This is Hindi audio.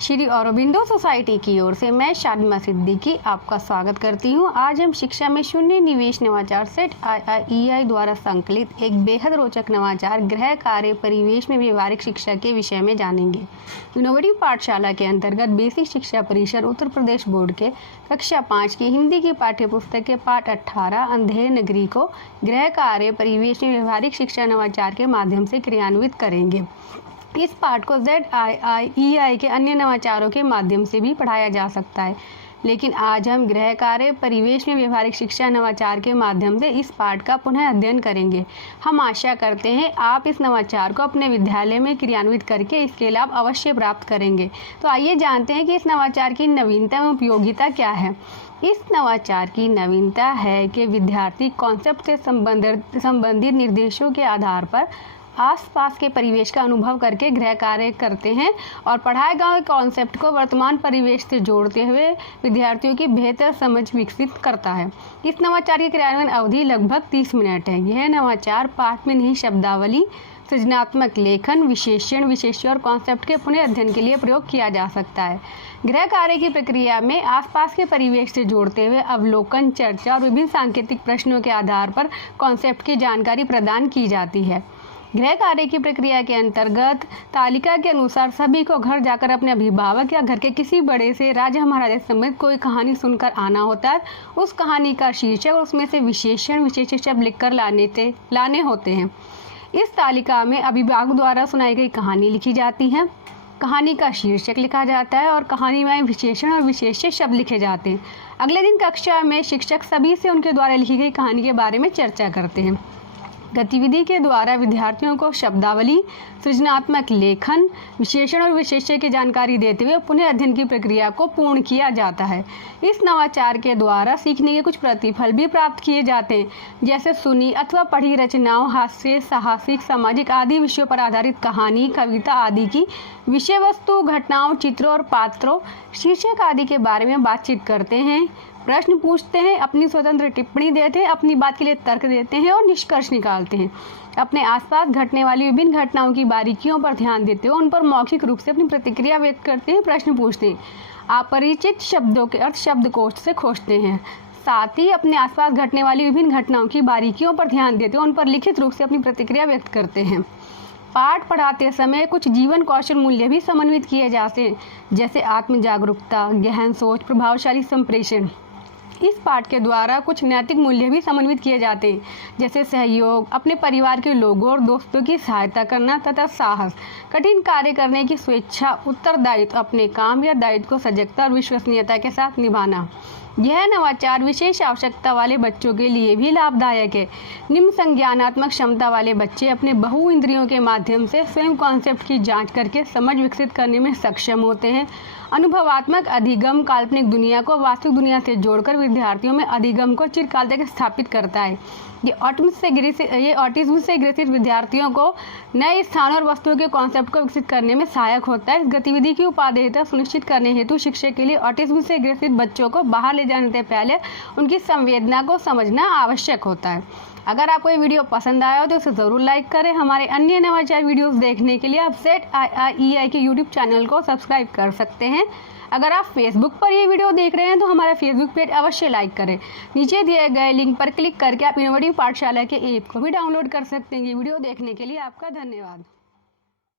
श्री औरोबिंदो सोसाइटी की ओर से मैं शादिमा सिद्दीकी आपका स्वागत करती हूं। आज हम शिक्षा में शून्य निवेश नवाचार सेट IIEI द्वारा संकलित एक बेहद रोचक नवाचार गृह कार्य परिवेश में व्यवहारिक शिक्षा के विषय में जानेंगे। इनोवेटिव पाठशाला के अंतर्गत बेसिक शिक्षा परिषद उत्तर प्रदेश बोर्ड के कक्षा 5 की हिंदी की पाठ्यपुस्तक के पाठ 18 अंधेर नगरी को गृह कार्य परिवेश में व्यवहारिक शिक्षा नवाचार के माध्यम से क्रियान्वित करेंगे। इस पाठ को ZIIEI के अन्य नवाचारों के माध्यम से भी पढ़ाया जा सकता है, लेकिन आज हम गृह कार्य परिवेश में व्यवहारिक शिक्षा नवाचार के माध्यम से इस पाठ का पुनः अध्ययन करेंगे। हम आशा करते हैं आप इस नवाचार को अपने विद्यालय में क्रियान्वित करके इसके लाभ अवश्य प्राप्त करेंगे। तो आइए जानते हैं कि इस नवाचार की नवीनता एवं उपयोगिता क्या है। इस नवाचार की नवीनता है कि विद्यार्थी कॉन्सेप्ट से संबंधित निर्देशों के आधार पर आसपास के परिवेश का अनुभव करके गृह कार्य करते हैं और पढ़ाए गए कॉन्सेप्ट को वर्तमान परिवेश से जोड़ते हुए विद्यार्थियों की बेहतर समझ विकसित करता है। इस नवाचार की क्रियान्वयन अवधि लगभग 30 मिनट है। यह नवाचार पाठ में नहीं शब्दावली, सृजनात्मक लेखन, विशेषण, विशेष्य और कॉन्सेप्ट के पुनः अध्ययन के लिए प्रयोग किया जा सकता है। गृह कार्य की प्रक्रिया में आसपास के परिवेश से जोड़ते हुए अवलोकन, चर्चा और विभिन्न सांकेतिक प्रश्नों के आधार पर कॉन्सेप्ट की जानकारी प्रदान की जाती है। गृह कार्य की प्रक्रिया के अंतर्गत तालिका के अनुसार सभी को घर जाकर अपने अभिभावक या घर के किसी बड़े से राजा महाराजा समेत कोई कहानी सुनकर आना होता है। उस कहानी का शीर्षक और उसमें से विशेषण, विशेष्य शब्द लिखकर लाने होते हैं। इस तालिका में अभिभावक द्वारा सुनाई गई कहानी लिखी जाती है, कहानी का शीर्षक लिखा जाता है और कहानी में विशेषण और विशेष्य शब्द लिखे जाते हैं। अगले दिन कक्षा में शिक्षक सभी से उनके द्वारा लिखी गई कहानी के बारे में चर्चा करते हैं। गतिविधि के द्वारा विद्यार्थियों को शब्दावली, सृजनात्मक लेखन, विशेषण और विशेष्य की जानकारी देते हुए पुनः अध्ययन की प्रक्रिया को पूर्ण किया जाता है। इस नवाचार के द्वारा सीखने के कुछ प्रतिफल भी प्राप्त किए जाते हैं, जैसे सुनी अथवा पढ़ी रचनाओं, हास्य, साहसिक, सामाजिक आदि विषयों पर आधारित कहानी, कविता आदि की विषय वस्तु, घटनाओं, चित्रों और पात्रों, शीर्षक आदि के बारे में बातचीत करते हैं, प्रश्न पूछते हैं, अपनी स्वतंत्र टिप्पणी देते हैं, अपनी बात के लिए तर्क देते हैं और निष्कर्ष निकालते हैं। अपने आसपास घटने वाली विभिन्न घटनाओं की बारीकियों पर ध्यान देते हुए उन पर मौखिक रूप से अपनी प्रतिक्रिया व्यक्त करते हैं, प्रश्न पूछते हैं, अपरिचित शब्दों के अर्थ शब्दकोश से खोजते हैं। साथ ही अपने आसपास घटने वाली विभिन्न घटनाओं की बारीकियों पर ध्यान देते हुए उन पर लिखित रूप से अपनी प्रतिक्रिया व्यक्त करते हैं। पाठ पढ़ाते समय कुछ जीवन कौशल मूल्य भी समन्वित किए जाते हैं, जैसे आत्म जागरूकता, गहन सोच, प्रभावशाली संप्रेषण। इस पाठ के द्वारा कुछ नैतिक मूल्य भी समन्वित किए जाते हैं, जैसे सहयोग, अपने परिवार के लोगों और दोस्तों की सहायता करना तथा साहस, कठिन कार्य करने की स्वेच्छा, उत्तरदायित्व, अपने काम या दायित्व को सजगता और विश्वसनीयता के साथ निभाना। यह नवाचार विशेष आवश्यकता वाले बच्चों के लिए भी लाभदायक है। निम्न संज्ञानात्मक क्षमता वाले बच्चे अपने बहु इंद्रियों के माध्यम से स्वयं कॉन्सेप्ट की जांच करके समझ विकसित करने में सक्षम होते हैं। अनुभवात्मक अधिगम काल्पनिक दुनिया को वास्तविक दुनिया से जोड़कर विद्यार्थियों में अधिगम को चिरकाल तक स्थापित करता है। ये ऑटिज्म से ग्रसित विद्यार्थियों को नए स्थानों और वस्तुओं के कॉन्सेप्ट को विकसित करने में सहायक होता है। इस गतिविधि की उपादेयता सुनिश्चित करने हेतु शिक्षक के लिए ऑटिज्म से ग्रसित बच्चों को बाहर ले जाने से पहले उनकी संवेदना को समझना आवश्यक होता है। अगर आपको ये वीडियो पसंद आया हो तो इसे ज़रूर लाइक करें। हमारे अन्य नवाचार वीडियोस देखने के लिए आप ZIIEI के YouTube चैनल को सब्सक्राइब कर सकते हैं। अगर आप फेसबुक पर ये वीडियो देख रहे हैं तो हमारा फेसबुक पेज अवश्य लाइक करें। नीचे दिए गए लिंक पर क्लिक करके आप इनोवेटिव पाठशाला के ऐप को भी डाउनलोड कर सकते हैं। ये वीडियो देखने के लिए आपका धन्यवाद।